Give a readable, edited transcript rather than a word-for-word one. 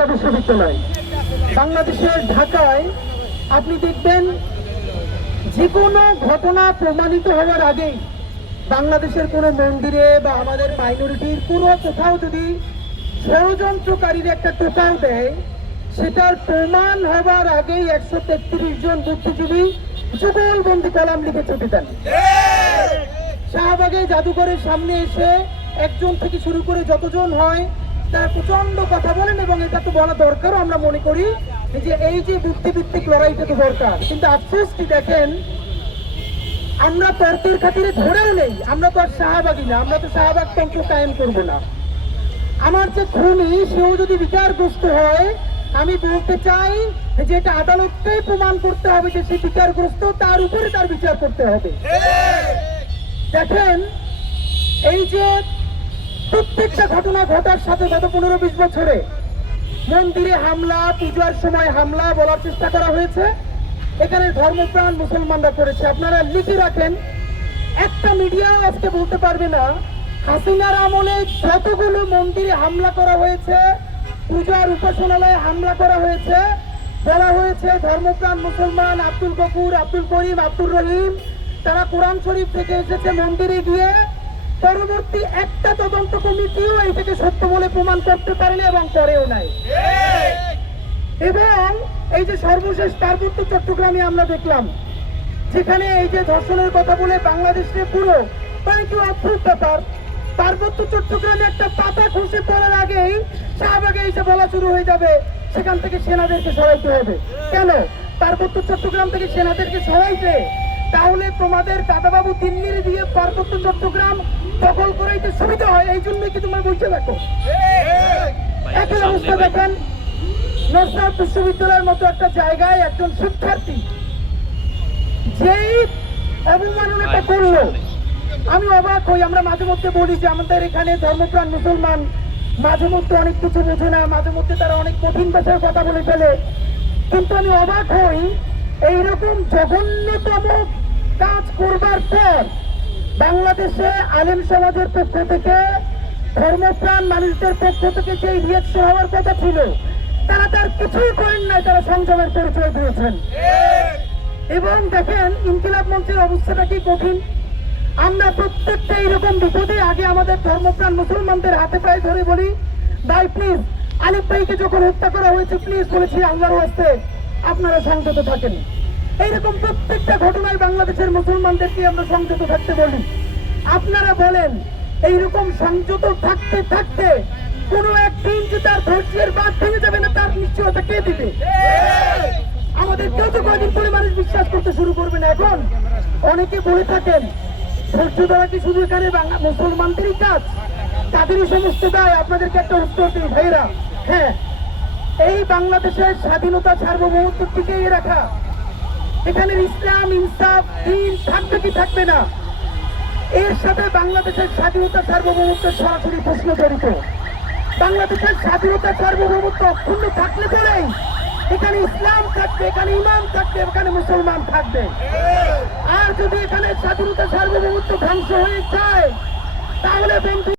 ঢাকা বিশ্ববিদ্যালয়। বাংলাদেশের ঢাকায় আপনি দেখবেন যে কোনো ঘটনা প্রমাণিত হওয়ার আগেই বাংলাদেশের কোনো মন্দিরে বা আমাদের মাইনরিটির কোনো কোথাও যদি ষড়যন্ত্রকারীরা একটা টোকাও দেয়, সেটার প্রমাণ হবার আগেই 133 জন বুদ্ধিজীবী যুগলবন্দি কলাম লিখে ছুটে দেন। শাহবাগে জাদুঘরের সামনে এসে একজন থেকে শুরু করে যতজন হয় তারা প্রচন্ড কথা বলেন, এবং এটা তো বলা দরকারও। আমরা মনে করি যে এই যে বুদ্ধিভিত্তিক লড়াইটা তো দরকার, কিন্তু আফসোস কি দেখেন, আমরা তর্কের খাতিরে ধরেও নেই। আমরা তো আর শাহবাগী না, আমরা তো শাহবাগ তন্ত্র কায়েম করবো না। আমার যে খুনি সেও যদি বিচারগ্রস্ত হয়, আমি বলতে চাই যে এটা আদালতকেই প্রমাণ করতে হবে যে সে বিচারগ্রস্ত, তার উপরে তার বিচার করতে হবে। দেখেন, এই যে প্রত্যেকটা ঘটনা ঘটার সাথে গত 15-20 বছরে মন্দিরে হামলা, পূজার সময় হামলা বলার চেষ্টা করা হয়েছে, এখানে ধর্মপ্রাণ মুসলমানরা করেছে। আপনারা লিখে রাখেন, একটা মিডিয়াও আজকে বলতে পারবে না হাসিনার আমলে যতগুলো মন্দিরে হামলা করা হয়েছে, পূজার উপাসনালয়ে হামলা করা হয়েছে, বলা হয়েছে ধর্মপ্রাণ মুসলমান আব্দুল গফুর, আব্দুল করিম, আব্দুল রহিম তারা কোরআন শরীফ থেকে এসেছে মন্দিরে গিয়ে, পরবর্তী একটা তদন্ত কমিটিও এইটাকে সত্য বলে প্রমাণ করতে পারেনি এবং করেও নাই। এবং এই যে সর্বশেষ পার্বত্য চট্টগ্রামে আমরা দেখলাম, যেখানে এই যে ধর্ষণের কথা বলে বাংলাদেশে পুরো মানে কি অদ্ভুত ব্যাপার, পার্বত্য চট্টগ্রামে একটা পাতা খসে পড়ার আগেই শাহবাগে এসে বলা শুরু হয়ে যাবে সেখান থেকে সেনাদেরকে সরাইতে হবে। কেন পার্বত্য চট্টগ্রাম থেকে সেনাদেরকে সরাইতে? তাহলে তোমাদের দাদাবাবু দিল্লির দিয়ে পার্বত্য চট্টগ্রাম দখল করাইতে সুবিধা হয়, এই জন্যই কি তোমরা বুঝতে দেখো। একই অবস্থা দেখেন, নজরুল বিশ্ববিদ্যালয়ের মতো একটা জায়গায় একজন শিক্ষার্থী যেই অবমাননাটা করলো, আমি অবাক হই। আমরা মাঝে মধ্যে বলি যে আমাদের এখানে ধর্মপ্রাণ মুসলমান মাঝে মধ্যে অনেক কিছু বোঝে না, মাঝে মধ্যে তারা অনেক কঠিন ভাষায় কথা বলে ফেলে, কিন্তু আমি অবাক হই এইরকম জঘন্যতম কাজ করবার পর বাংলাদেশে আলেম সমাজের পক্ষ থেকে, ধর্মপ্রাণ মানুষদের পক্ষ থেকে যে রিয়াকশন হওয়ার কথা ছিল, তারা তার কিছুই করেন নাই, তারা সংযমের পরিচয় দিয়েছেন। এবং দেখেন ইনকিলাব মঞ্চের অবস্থাটা কি কঠিন। আমরা প্রত্যেকটা এইরকম বিপদে আগে আমাদের ধর্মপ্রাণ মুসলমানদের হাতে পায়ে ধরে বলি, ভাই প্লিজ, আলিফ ভাইকে যখন হত্যা করা হয়েছে প্লিজ বলেছি আল্লাহর ওয়াস্তে আপনারা সংযত থাকেন। এইরকম প্রত্যেকটা ঘটনায় বাংলাদেশের মুসলমানদেরকে আমরা সংযত থাকতে বলি। আপনারা বলেন এইরকম সংযত থাকতে থাকতে কোনো একদিন যে তার ধৈর্যের বাঁধ ভেঙে যাবে না, তার নিশ্চয়তা কে দিবে? আমাদের কেউ তো কয়েকদিন পরে মানুষ বিশ্বাস করতে শুরু করবে না। এখন অনেকে বলে থাকেন ধৈর্য ধরা কি শুধু এখানে মুসলমানদেরই কাজ, তাদেরই সমস্ত দায়? আপনাদেরকে একটা উত্তর দিই ভাইরা, হ্যাঁ, এই বাংলাদেশের স্বাধীনতা সার্বভৌমত্ব টিকিয়ে রাখা, এখানে ইসলাম, ইনসাফ, দ্বীন থাকবে কি থাকবে না, এর সাথে বাংলাদেশের স্বাধীনতা সার্বভৌমত্বের সরাসরি প্রশ্ন জড়িত। বাংলাদেশের স্বাধীনতা সার্বভৌমত্ব অক্ষুণ্ণ থাকলে পরেই এখানে ইসলাম থাকবে, এখানে ইমাম থাকবে, এখানে মুসলমান থাকবে। আর যদি এখানে স্বাধীনতা সার্বভৌমত্ব ধ্বংস হয়ে যায়, তাহলে বন্ধু